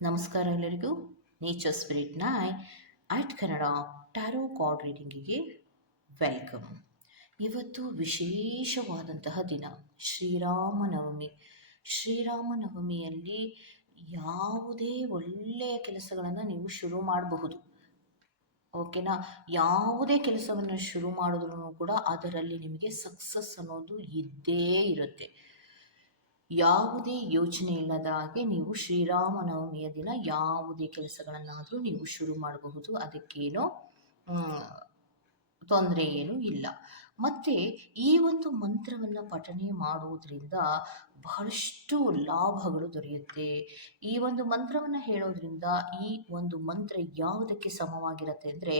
ನಮಸ್ಕಾರ ಎಲ್ಲರಿಗೂ. Nature spirit ನಾಯ್ ಆಟ್ Kannada tarot card ರೀಡಿಂಗಿಗೆ welcome. ಇವತ್ತು ವಿಶೇಷವಾದಂತಹ ದಿನ, ಶ್ರೀರಾಮನವಮಿ. ಶ್ರೀರಾಮನವಮಿಯಲ್ಲಿ ಯಾವುದೇ ಒಳ್ಳೆಯ ಕೆಲಸಗಳನ್ನು ನೀವು ಶುರು ಮಾಡಬಹುದು. ಓಕೆನಾ? ಯಾವುದೇ ಕೆಲಸವನ್ನು ಶುರು ಮಾಡಿದ್ರೂ ಕೂಡ ಅದರಲ್ಲಿ ನಿಮಗೆ ಸಕ್ಸಸ್ ಅನ್ನೋದು ಇದ್ದೇ ಇರುತ್ತೆ. ಯಾವುದೇ ಯೋಚನೆ ಇಲ್ಲದ ಹಾಗೆ ನೀವು ಶ್ರೀರಾಮನವಮಿಯ ದಿನ ಯಾವುದೇ ಕೆಲಸಗಳನ್ನಾದರೂ ನೀವು ಶುರು ಮಾಡಬಹುದು. ಅದಕ್ಕೇನೋ ತೊಂದರೆ ಏನೂ ಇಲ್ಲ. ಮತ್ತು ಈ ಒಂದು ಮಂತ್ರವನ್ನು ಪಠನೆ ಮಾಡುವುದರಿಂದ ಬಹಳಷ್ಟು ಲಾಭಗಳು ದೊರೆಯುತ್ತೆ. ಈ ಒಂದು ಮಂತ್ರವನ್ನು ಹೇಳೋದ್ರಿಂದ ಈ ಒಂದು ಮಂತ್ರ ಯಾವುದಕ್ಕೆ ಸಮವಾಗಿರುತ್ತೆ ಅಂದರೆ,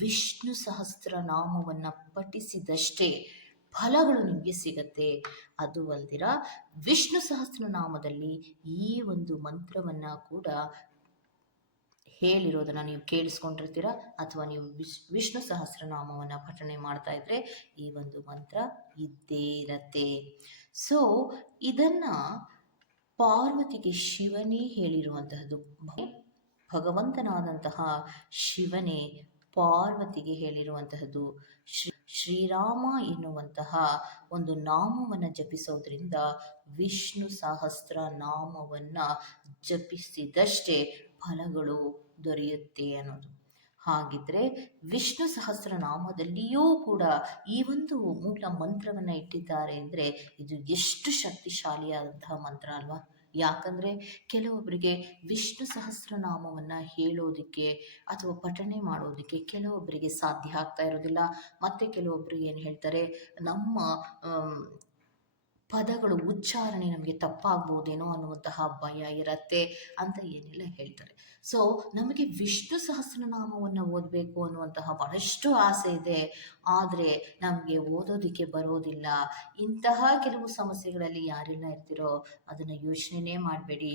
ವಿಷ್ಣು ಸಹಸ್ರನಾಮವನ್ನು ಪಠಿಸಿದಷ್ಟೇ ಫಲಗಳು ನಿಮಗೆ ಸಿಗತ್ತೆ. ಅದು ಅಲ್ದಿರ ವಿಷ್ಣು ಸಹಸ್ರನಾಮದಲ್ಲಿ ಈ ಒಂದು ಮಂತ್ರವನ್ನು ಕೂಡ ಹೇಳಿರೋದನ್ನು ನೀವು ಕೇಳಿಸ್ಕೊಂಡಿರ್ತೀರ, ಅಥವಾ ನೀವು ವಿಷ್ಣು ಸಹಸ್ರನಾಮವನ್ನು ಪಠನೆ ಮಾಡ್ತಾ ಇದ್ರೆ ಈ ಒಂದು ಮಂತ್ರ ಇದ್ದೇ ಇರತ್ತೆ. ಸೊ ಇದನ್ನು ಪಾರ್ವತಿಗೆ ಶಿವನೇ ಹೇಳಿರುವಂತಹದ್ದು. ಭಗವಂತನಾದಂತಹ ಶಿವನೇ ಪಾರ್ವತಿಗೆ ಹೇಳಿರುವಂತಹದ್ದು. ಶ್ರೀರಾಮ ಎನ್ನುವಂತಹ ಒಂದು ನಾಮವನ್ನು ಜಪಿಸೋದ್ರಿಂದ ವಿಷ್ಣು ಸಹಸ್ರ ನಾಮವನ್ನು ಜಪಿಸಿದಷ್ಟೇ ಫಲಗಳು ದೊರೆಯುತ್ತೆ ಅನ್ನೋದು. ಹಾಗಿದ್ರೆ ವಿಷ್ಣು ಸಹಸ್ರನಾಮದಲ್ಲಿಯೂ ಕೂಡ ಈ ಒಂದು ಮೂಲ ಮಂತ್ರವನ್ನು ಇಟ್ಟಿದ್ದಾರೆ ಅಂದರೆ ಇದು ಎಷ್ಟು ಶಕ್ತಿಶಾಲಿಯಾದಂತಹ ಮಂತ್ರ ಅಲ್ವಾ? ಯಾಕಂದರೆ ಕೆಲವೊಬ್ಬರಿಗೆ ವಿಷ್ಣು ಸಹಸ್ರನಾಮವನ್ನು ಹೇಳೋದಕ್ಕೆ ಅಥವಾ ಪಠನೆ ಮಾಡೋದಕ್ಕೆ ಕೆಲವೊಬ್ಬರಿಗೆ ಸಾಧ್ಯ ಆಗ್ತಾ ಇರೋದಿಲ್ಲ. ಮತ್ತು ಕೆಲವೊಬ್ಬರು ಏನು ಹೇಳ್ತಾರೆ, ನಮ್ಮ ಪದಗಳು ಉಚ್ಚಾರಣೆ ನಮಗೆ ತಪ್ಪಾಗ್ಬೋದೇನೋ ಅನ್ನುವಂತಹ ಭಯ ಇರತ್ತೆ ಅಂತ ಏನೆಲ್ಲ ಹೇಳ್ತಾರೆ. ಸೊ ನಮಗೆ ವಿಷ್ಣು ಸಹಸ್ರನಾಮವನ್ನು ಓದಬೇಕು ಅನ್ನುವಂತಹ ಬಹಳಷ್ಟು ಆಸೆ ಇದೆ, ಆದರೆ ನಮಗೆ ಓದೋದಕ್ಕೆ ಬರೋದಿಲ್ಲ. ಇಂತಹ ಕೆಲವು ಸಮಸ್ಯೆಗಳಲ್ಲಿ ಯಾರೆಲ್ಲ ಇರ್ತಿರೋ ಅದನ್ನು ಯೋಚನೆ ಮಾಡಬೇಡಿ.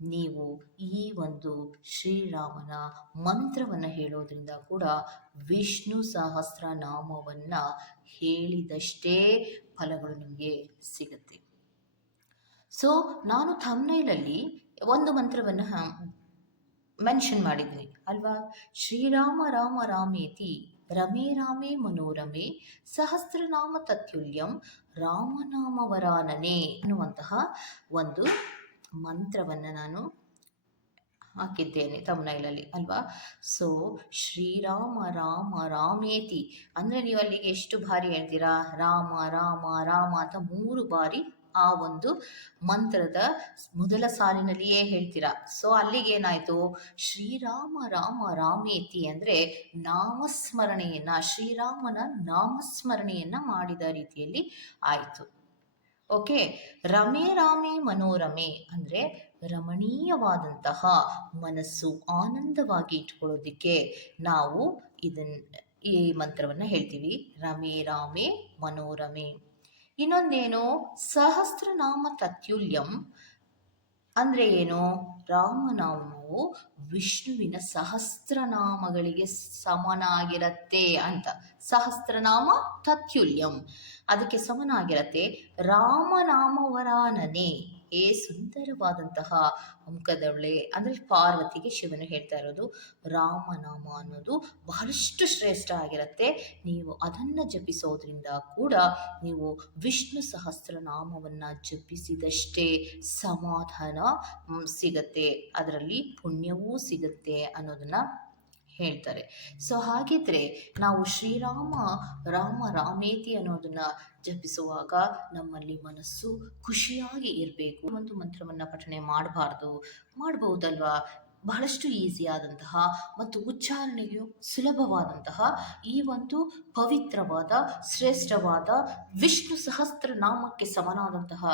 ನೀವು ಈ ಒಂದು ಶ್ರೀರಾಮನ ಮಂತ್ರವನ್ನು ಹೇಳೋದ್ರಿಂದ ಕೂಡ ವಿಷ್ಣು ಸಹಸ್ರನಾಮವನ್ನು ಹೇಳಿದಷ್ಟೇ ಫಲಗಳು ನಿಮಗೆ ಸಿಗುತ್ತೆ. ಸೊ ನಾನು ಥಂಬ್ನೈಲಲ್ಲಿ ಒಂದು ಮಂತ್ರವನ್ನು ಮೆನ್ಷನ್ ಮಾಡಿದ್ದೀನಿ ಅಲ್ವಾ? ಶ್ರೀರಾಮ ರಾಮ ರಾಮೇತಿ ರಮೇ ರಾಮೇ ಮನೋರಮೆ ಸಹಸ್ರನಾಮ ತತ್ಯುಲ್ಯಂ ರಾಮನಾಮವರಾನನೆ ಅನ್ನುವಂತಹ ಒಂದು ಮಂತ್ರವನ್ನು ನಾನು ಹಾಕಿದ್ದೇನೆ ಥಂಬ್ನೈಲಲ್ಲಿ ಅಲ್ವಾ? ಸೊ ಶ್ರೀರಾಮ ರಾಮ ರಾಮೇತಿ ಅಂದರೆ ನೀವು ಅಲ್ಲಿಗೆ ಎಷ್ಟು ಬಾರಿ ಹೇಳ್ತೀರಾ? ರಾಮ ರಾಮ ರಾಮ ಅಂತ 3 ಬಾರಿ ಆ ಒಂದು ಮಂತ್ರದ ಮೊದಲ ಸಾಲಿನಲ್ಲಿಯೇ ಹೇಳ್ತೀರಾ. ಸೊ ಅಲ್ಲಿಗೇನಾಯಿತು? ಶ್ರೀರಾಮ ರಾಮ ರಾಮೇತಿ ಅಂದರೆ ನಾಮಸ್ಮರಣೆಯನ್ನು, ಶ್ರೀರಾಮನ ನಾಮಸ್ಮರಣೆಯನ್ನು ಮಾಡಿದ ರೀತಿಯಲ್ಲಿ ಆಯಿತು. ಓಕೆ. ರಮೇ ರಾಮೇ ಮನೋರಮೆ ಅಂದರೆ ರಮಣೀಯವಾದಂತಹ ಮನಸ್ಸು ಆನಂದವಾಗಿ ಇಟ್ಕೊಳ್ಳೋದಕ್ಕೆ ನಾವು ಈ ಮಂತ್ರವನ್ನು ಹೇಳ್ತೀವಿ, ರಮೇ ರಾಮೇ ಮನೋರಮೆ. ಇನ್ನೊಂದೇನು? ಸಹಸ್ರನಾಮ ತತ್ಯುಲ್ಯಂ ಅಂದರೆ ಏನು? ರಾಮನಾಮವು ವಿಷ್ಣುವಿನ ಸಹಸ್ರನಾಮಗಳಿಗೆ ಸಮನಾಗಿರತ್ತೆ ಅಂತ. ಸಹಸ್ರನಾಮ ತತ್ಯುಲ್ಯಂ ಅದಕ್ಕೆ ಸಮನಾಗಿರತ್ತೆ. ರಾಮನಾಮವರಾನನೆ ಸುಂದರವಾದಂತಹ ಮುಖದವಳೆ ಅಂದರೆ ಪಾರ್ವತಿಗೆ ಶಿವನು ಹೇಳ್ತಾ ಇರೋದು ರಾಮನಾಮ ಅನ್ನೋದು ಬಹಳಷ್ಟು ಶ್ರೇಷ್ಠ ಆಗಿರುತ್ತೆ. ನೀವು ಅದನ್ನು ಜಪಿಸೋದ್ರಿಂದ ಕೂಡ ನೀವು ವಿಷ್ಣು ಸಹಸ್ರನಾಮವನ್ನು ಜಪಿಸಿದಷ್ಟೇ ಸಮಾಧಾನ ಸಿಗತ್ತೆ, ಅದರಲ್ಲಿ ಪುಣ್ಯವೂ ಸಿಗುತ್ತೆ ಅನ್ನೋದನ್ನು ಹೇಳ್ತಾರೆ. ಸೊ ಹಾಗಿದ್ರೆ ನಾವು ಶ್ರೀರಾಮ ರಾಮ ರಾಮೇತಿ ಅನ್ನೋದನ್ನ ಜಪಿಸುವಾಗ ನಮ್ಮಲ್ಲಿ ಮನಸ್ಸು ಖುಷಿಯಾಗಿ ಇರಬೇಕು. ಒಂದು ಮಂತ್ರವನ್ನು ಪಠನೆ ಮಾಡಬಹುದಲ್ವಾ? ಬಹಳಷ್ಟು ಈಸಿಯಾದಂತಹ ಮತ್ತು ಉಚ್ಚಾರಣೆಯು ಸುಲಭವಾದಂತಹ ಈ ಒಂದು ಪವಿತ್ರವಾದ ಶ್ರೇಷ್ಠವಾದ ವಿಷ್ಣು ಸಹಸ್ರನಾಮಕ್ಕೆ ಸಮನಾದಂತಹ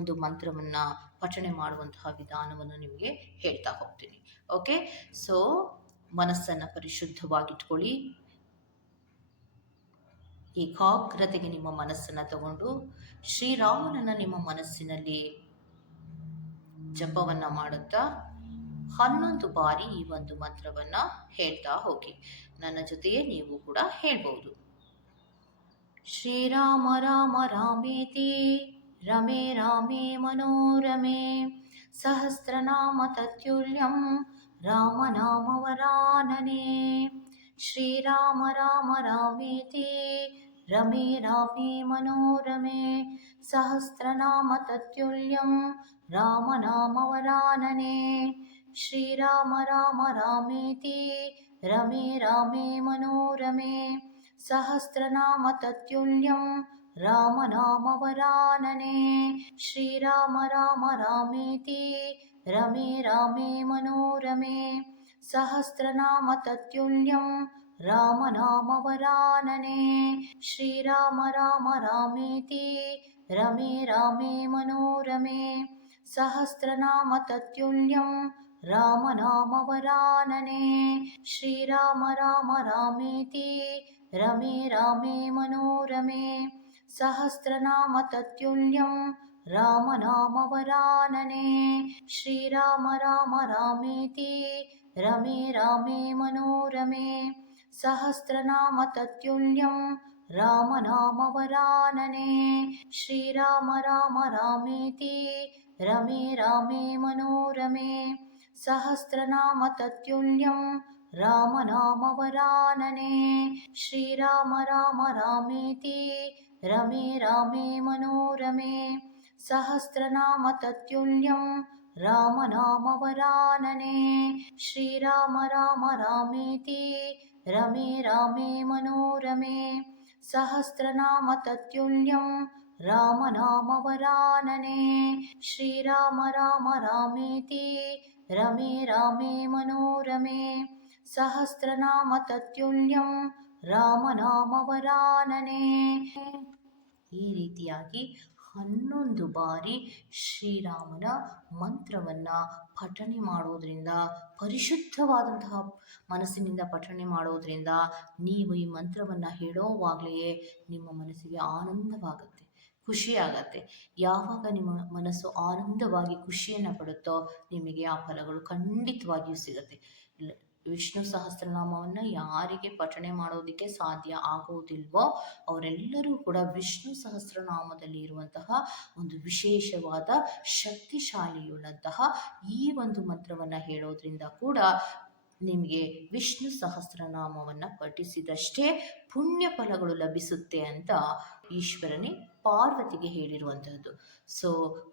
ಒಂದು ಮಂತ್ರವನ್ನು ಪಠನೆ ಮಾಡುವಂತಹ ವಿಧಾನವನ್ನು ನಿಮಗೆ ಹೇಳ್ತಾ ಹೋಗ್ತೀನಿ. ಓಕೆ. ಸೊ ಮನಸ್ಸನ್ನು ಪರಿಶುದ್ಧವಾಗಿಟ್ಕೊಳ್ಳಿ. ಏಕಾಗ್ರತೆಗೆ ನಿಮ್ಮ ಮನಸ್ಸನ್ನು ತಗೊಂಡು ಶ್ರೀರಾಮನನ್ನು ನಿಮ್ಮ ಮನಸ್ಸಿನಲ್ಲಿ ಜಪವನ್ನು ಮಾಡುತ್ತಾ 11 ಬಾರಿ ಈ ಒಂದು ಮಂತ್ರವನ್ನು ಹೇಳ್ತಾ ಹೋಗಿ. ನನ್ನ ಜೊತೆಯೇ ನೀವು ಕೂಡ ಹೇಳ್ಬೋದು. ಶ್ರೀರಾಮ ರಾಮ ರಾಮೇತಿ ರಮೇ ರಾಮೇ ಮನೋರಮೆ सहस्रनाम तत्तुल्यं रामनामवरानने। श्रीराम राम रामेति रमे रामे मनोरमे। सहस्रनाम तत्तुल्यं रामनामवरानने। श्रीराम राम रामेति रमे रामे मनोरमे। सहस्रनाम तत्तुल्यं रामनामवरानने। श्रीराम राम रामेति रमे रामे मनोरमे। सहस्रनाम तत्तुल्यं रामनामवरानने। श्रीराम राम रामेति रमे रामे मनोरमे। सहस्रनाम तत्तुल्यं रामनामवरानने। श्रीराम राम रामेति रमे रामे मनोरमे। सहस्रनाम तत्तुल्यं रामनामवरानने। श्रीराम राम रामेति रमे रामे मनोरमे। सहस्रनाम तत्तुल्यं रामनामवरानने। श्रीराम राम रामेति रमे रामे मनोरमे। सहस्रनाम तत्तुल्यं रामनामवरानने। श्रीराम राम रामेति रमे रामे मनोरमे। सहस्रनाम तत्तुल्यं रामनामवरानने। श्रीराम राम रामेति रमे रामे मनोरमे। सहस्रनाम तत्तुल्यं रामनामवरानने। श्रीराम राम रामेति रमे रामे मनोरमे। सहस्रनाम तत्तುಲ್ಯಂ ರಾಮನಾಮವರಾನನೆ. ಈ ರೀತಿಯಾಗಿ 11 ಬಾರಿ ಶ್ರೀರಾಮನ ಮಂತ್ರವನ್ನು ಪಠಣೆ ಮಾಡೋದ್ರಿಂದ, ಪರಿಶುದ್ಧವಾದಂತಹ ಮನಸ್ಸಿನಿಂದ ಪಠಣೆ ಮಾಡೋದ್ರಿಂದ ನೀವು ಈ ಮಂತ್ರವನ್ನು ಹೇಳೋವಾಗಲೇ ನಿಮ್ಮ ಮನಸ್ಸಿಗೆ ಆನಂದವಾಗುತ್ತೆ, ಖುಷಿಯಾಗತ್ತೆ. ಯಾವಾಗ ನಿಮ್ಮ ಮನಸ್ಸು ಆನಂದವಾಗಿ ಖುಷಿಯನ್ನು ಪಡುತ್ತೋ ನಿಮಗೆ ಆ ಫಲಗಳು ಖಂಡಿತವಾಗಿಯೂ ಸಿಗುತ್ತೆ. ವಿಷ್ಣು ಸಹಸ್ರನಾಮವನ್ನು ಯಾರಿಗೆ ಪಠಣೆ ಮಾಡೋದಕ್ಕೆ ಸಾಧ್ಯ ಆಗುವುದಿಲ್ವೋ ಅವರೆಲ್ಲರೂ ಕೂಡ ವಿಷ್ಣು ಸಹಸ್ರನಾಮದಲ್ಲಿ ಇರುವಂತಹ ಒಂದು ವಿಶೇಷವಾದ ಶಕ್ತಿಶಾಲಿಯುಳ್ಳಂತಹ ಈ ಒಂದು ಮಂತ್ರವನ್ನು ಹೇಳೋದ್ರಿಂದ ಕೂಡ ನಿಮಗೆ ವಿಷ್ಣು ಸಹಸ್ರನಾಮವನ್ನು ಪಠಿಸಿದಷ್ಟೇ ಪುಣ್ಯ ಫಲಗಳು ಲಭಿಸುತ್ತೆ ಅಂತ ಈಶ್ವರನೇ ಪಾರ್ವತಿಗೆ ಹೇಳಿರುವಂತಹದ್ದು. ಸೊ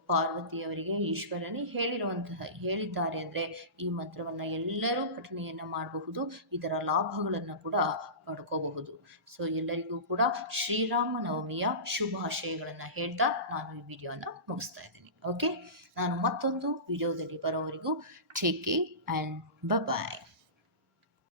ಪಾರ್ವತಿಯವರಿಗೆ ಈಶ್ವರನೇ ಹೇಳಿದ್ದಾರೆ ಅಂದರೆ ಈ ಮಂತ್ರವನ್ನು ಎಲ್ಲರೂ ಪಠಣೆಯನ್ನು ಮಾಡಬಹುದು, ಇದರ ಲಾಭಗಳನ್ನು ಕೂಡ ಪಡ್ಕೋಬಹುದು. ಸೊ ಎಲ್ಲರಿಗೂ ಕೂಡ ಶ್ರೀರಾಮನವಮಿಯ ಶುಭಾಶಯಗಳನ್ನು ಹೇಳ್ತಾ ನಾನು ಈ ವಿಡಿಯೋನ ಮುಗಿಸ್ತಾ ಇದ್ದೀನಿ. ಓಕೆ, ನಾನು ಮತ್ತೊಂದು ವಿಡಿಯೋದಲ್ಲಿ ಬರೋವರೆಗೂ ಟೇಕ್ ಕೇರ್ ಆ್ಯಂಡ್ ಬಾಯ್.